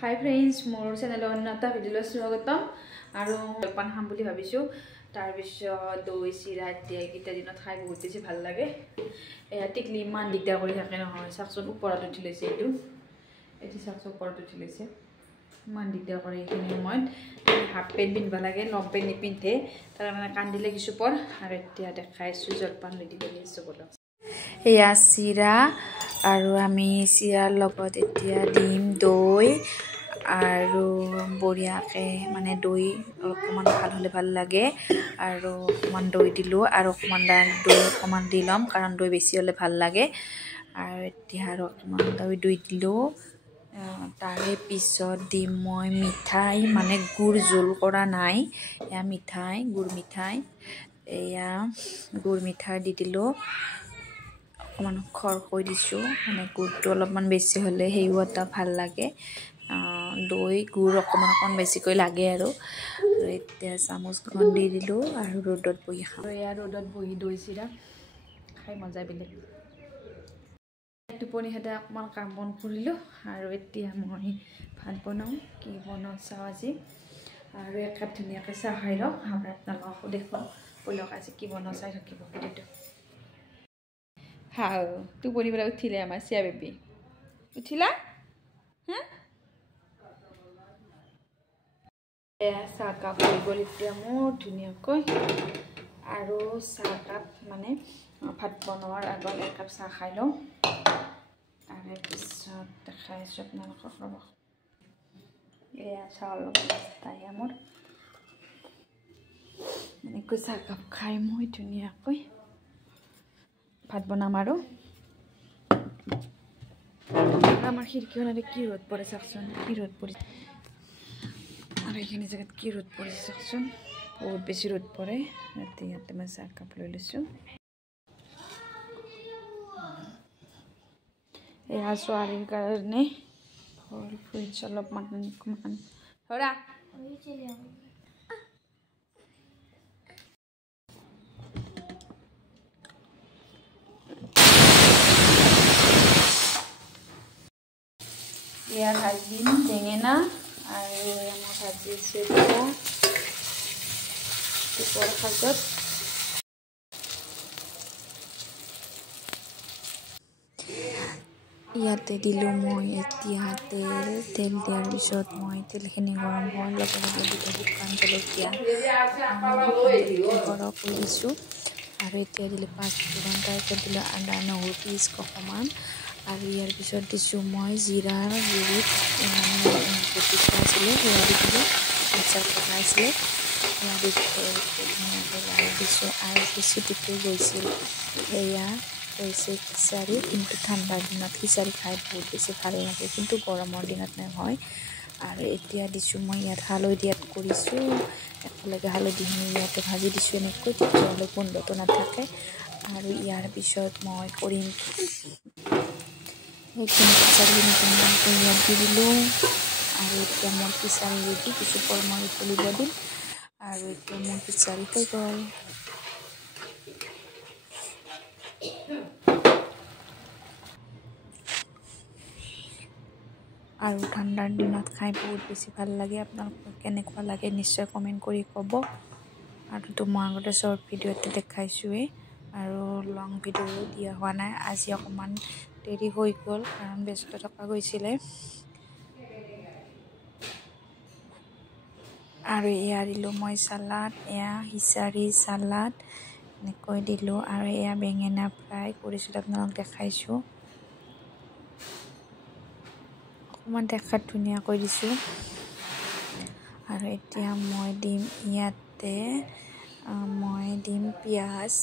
hi friends मोर channel अन्यता video स्वागतम और जलपान खाम বুলি ভাবিছো तार पिছত दई चिरा এতিয়া কিটা দিনত খাই বহুত বেছি ভাল লাগে এয়া টিকলি মান দিগদাৰ কৰি থাকে নহয় সাকচন ওপৰত উঠি লৈছে এটো এটি সাকচ ওপৰত উঠি লৈছে মান দিগদাৰ কৰে এখিনি মই হাফ পেন্ট পিনবা লাগে লং পেন্ট নিপিন্ধে তাৰ মানে কান্দিলে কিছু পৰ আৰু এতিয়া দেখাইছো জলপান ৰেডি কৰি আছো বলক এয়া চিৰা আৰু আমি চিৰাৰ লগত এতিয়া ডিম দই আৰু বৰিয়াকে মানে দই অকমান ভাল হলে ভাল লাগে আৰু অকমান দই দিলো আৰু অকমান দই অকমান দিলাম কাৰণ দই বেছি হলে ভাল লাগে আৰু এতিয়া আৰু অকমান দই দিলো তাৰে পিছত দিম মই মিঠাই মানে গুড় জোল কৰা নাই এয়া মিঠাই গুড় মিঠাই এয়া গুড় মিঠাই দি দিলো অকমান খৰ কৰি দিছো মানে গুড়টো অলপমান বেছি হলে হেইওটা ভাল লাগে দই গুড় অকমান বেছিকৈ লাগে আৰু এতিয়া চামুচখন দি দিলো আৰু ৰ'দত বহি খাম এয়া ৰ'দত বহি দই চিৰা খাই মজা বেলেগ টোপনি হেতা অকমান কাম বন কৰিলো আৰু এতিয়া মই ভাত বনাও কি বনাও চাও আজি আৰু এক কাপ ধুনীয়াকৈ চাহ খাই লও আৰু আপোনালোকক দেখুৱাও বলক আজি কি বনাও চাই থাকিব ভিডিঅ'টো হাও টোপনি বেলা উঠিলে আমাৰ চিয়া বেবি উঠিলা হ্যাঁ চাহ কাপ হৈ গ'ল এতিয়া মোৰ ধুনীয়াকৈ আৰু চাহ কাপ মানে ভাত বনোৱাৰ আগত এক কাপ চাহ খাই লওঁ তাৰে পিছত দেখাইছো আপোনালোকক ৰ'ব এয়া চাউল তাই মোৰ এনেকৈ চাহ কাপ খাই মই ধুনীয়াকৈ ভাত বনাম আৰু আমাৰ খিৰিকীখনৰে কি ৰ'দ পৰে চাওকচোন কি ৰ'দ পৰিছে আৰু এইখিনি জেগাত কি ৰ'দ পৰিছে চাওকচোন বহুত বেছি ৰ'দ পৰে ইয়াতে মই চাহ কাপ লৈ লৈছোঁ এয়া ছোৱালীৰ কাৰণে ফল ফ্ৰুইটছ অলপমান ধৰা এয়া ভাজিম বেঙেনা আৰু আমাৰ ভাজি চিৰা দুপৰ সাজত ইয়াতে দিলো মই এতিয়া তেল দিয়াৰ পিছত মই তেলখিনি গৰম হোৱাৰ লগে লগে দুটা শুকান জলকীয়া গৰম কৰি দিছোঁ আৰু এতিয়া দিলে 5 মিনিটমান তাৰপিছত দিলোঁ আদা নহৰু পিচ অকণমান আৰু ইয়াৰ পিছত দিছোঁ মই জিৰাৰ গুড়ি গুটি আছিলে সেয়া দি দিলোঁ আচাৰ পকাইছিলে সেয়া দি দিছোঁ আৰু বেছিকৈ গৈছিল এয়া হৈছে খিচাৰী কিন্তু ঠাণ্ডাৰ দিনত খিচাৰী খাই বহুত বেছি ভাল লাগে কিন্তু গৰমৰ দিনত নহয় আৰু এতিয়া দিছোঁ মই ইয়াত হালধি এড কৰিছোঁ একেলগে হালধিখিনি ইয়াতে ভাজি দিছোঁ এনেকৈ তেতিয়াহ'লে গোন্ধটো নাথাকে আৰু ইয়াৰ পিছত মই কৰিম এইখিনি খিচাৰীখিনি ধুনীয়াকৈ ইয়াত দি দিলোঁ আৰু এতিয়া মোৰ খিচাৰী ৰেডি কিছু পৰ মই উতলিব দিম আৰু এতিয়া মোৰ খিচাৰী হৈ গ'ল আৰু ঠাণ্ডাৰ দিনত খাই বহুত বেছি ভাল লাগে আপোনালোকক কেনেকুৱা লাগে নিশ্চয় কমেণ্ট কৰি ক'ব আৰু তো মই আগতে শৰ্ট ভিডিঅ'তে দেখাইছোঁৱেই আৰু লং ভিডিঅ' দিয়া হোৱা নাই আজি অকণমান দেৰি হৈ গ'ল কাৰণ ব্যস্ত থকা গৈছিলে আৰু এয়া দিলোঁ মই চালাড এয়া খিচাৰী চালাড এনেকৈ দিলোঁ আৰু এয়া বেঙেনা ফ্ৰাই কৰিছিলোঁ আপোনালোকক দেখাইছোঁ অকণমান দেখাত ধুনীয়াকৈ দিছোঁ আৰু এতিয়া মই দিম ইয়াতে মই দিম পিঁয়াজ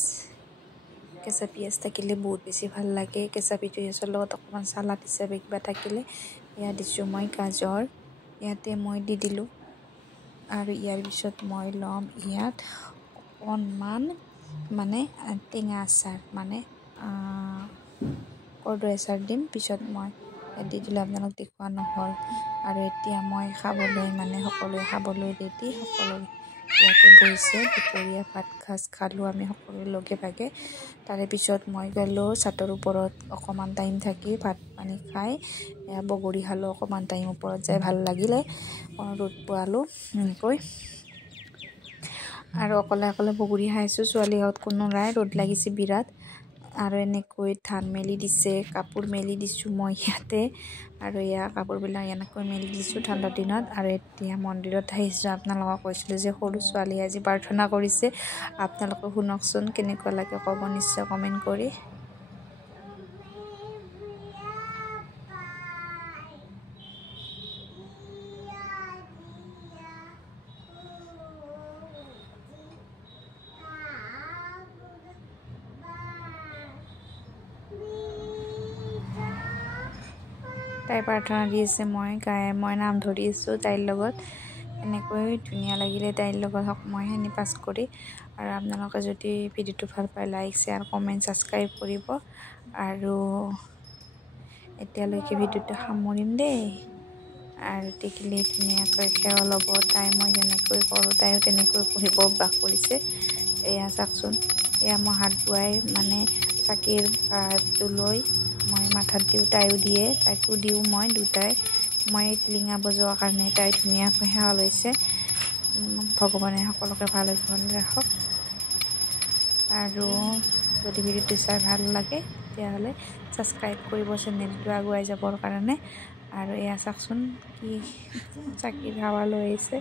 কেঁচা পিঁয়াজ থাকিলে বহুত বেছি ভাল লাগে কেঁচা পিঁয়াজৰ লগত অকণমান চালাড হিচাপে কিবা থাকিলে এয়া দিছোঁ মই গাজৰ ইয়াতে মই দি দিলোঁ আৰু ইয়াৰ পিছত মই ল'ম ইয়াত অকণমান মানে টেঙা আচাৰ মানে কৰ্দৈ আচাৰ দিম পিছত মই দি দিলোঁ আপোনালোক দেখুওৱা নহ'ল আৰু এতিয়া মই খাবলৈ মানে সকলোৱে খাবলৈ ৰেডি সকলোৱে ইয়াতে বহিছে দুপৰীয়া ভাত সাজ খালোঁ আমি সকলো লগে ভাগে তাৰে পিছত মই গ'লোঁ ছাতৰ ওপৰত অকণমান টাইম থাকি ভাত পানী খাই বগৰী খালোঁ অকণমান টাইম ওপৰত যাই ভাল লাগিলে ৰ'দ পোৱালোঁ এনেকৈ আৰু অকলে বগৰী খাইছোঁ ছোৱালীহঁত কোনো নাই ৰ'দ লাগিছে বিৰাট আৰু এনেকৈ ধান মেলি দিছে কাপোৰ মেলি দিছোঁ মই ইয়াতে আৰু ইয়াৰ কাপোৰবিলাক এনেকৈ মেলি দিছোঁ ঠাণ্ডা দিনত আৰু এতিয়া মন্দিৰত আহিছোঁ আপোনালোকক কৈছিলোঁ যে সৰু ছোৱালী আজি প্ৰাৰ্থনা কৰিছে আপোনালোকে শুনকচোন কেনেকুৱা লাগে ক'ব নিশ্চয় কমেণ্ট কৰি তাই প্ৰাৰ্থনা দি আছে মই নাম ধৰি আছোঁ তাইৰ লগত এনেকৈ ধুনীয়া লাগিলে তাইৰ লগত সময়খিনি পাছ কৰি আৰু আপোনালোকে যদি ভিডিঅ'টো ভাল পায় লাইক শ্বেয়াৰ কমেণ্ট ছাবস্ক্ৰাইব কৰিব আৰু এতিয়ালৈকে ভিডিঅ'টো সামৰিম দেই আৰু টিকলি ধুনীয়াকৈ সেৱা ল'ব তাই মই যেনেকৈ কৰোঁ তাইও তেনেকৈ পঢ়িব অভ্যাস কৰিছে এয়া চাওকচোন এয়া মই হাত ধুৱাই মানে চাকিৰ ভাতটো লৈ মই মাথাত দিওঁ তাইও দিয়ে তাইকো দিওঁ মই দুটাই মই টিলিঙা বজোৱাৰ কাৰণে তাই ধুনীয়াকৈ সেৱা লৈছে ভগৱানে সকলোকে ভালে ৰাখক আৰু যদি ভিডিঅ'টো চাই ভাল লাগে তেতিয়াহ'লে ছাবস্ক্ৰাইব কৰিব চেনেলটো আগুৱাই যাবৰ কাৰণে আৰু এয়া চাওকচোন কি চাকিৰ হাৱা লৈ আহিছে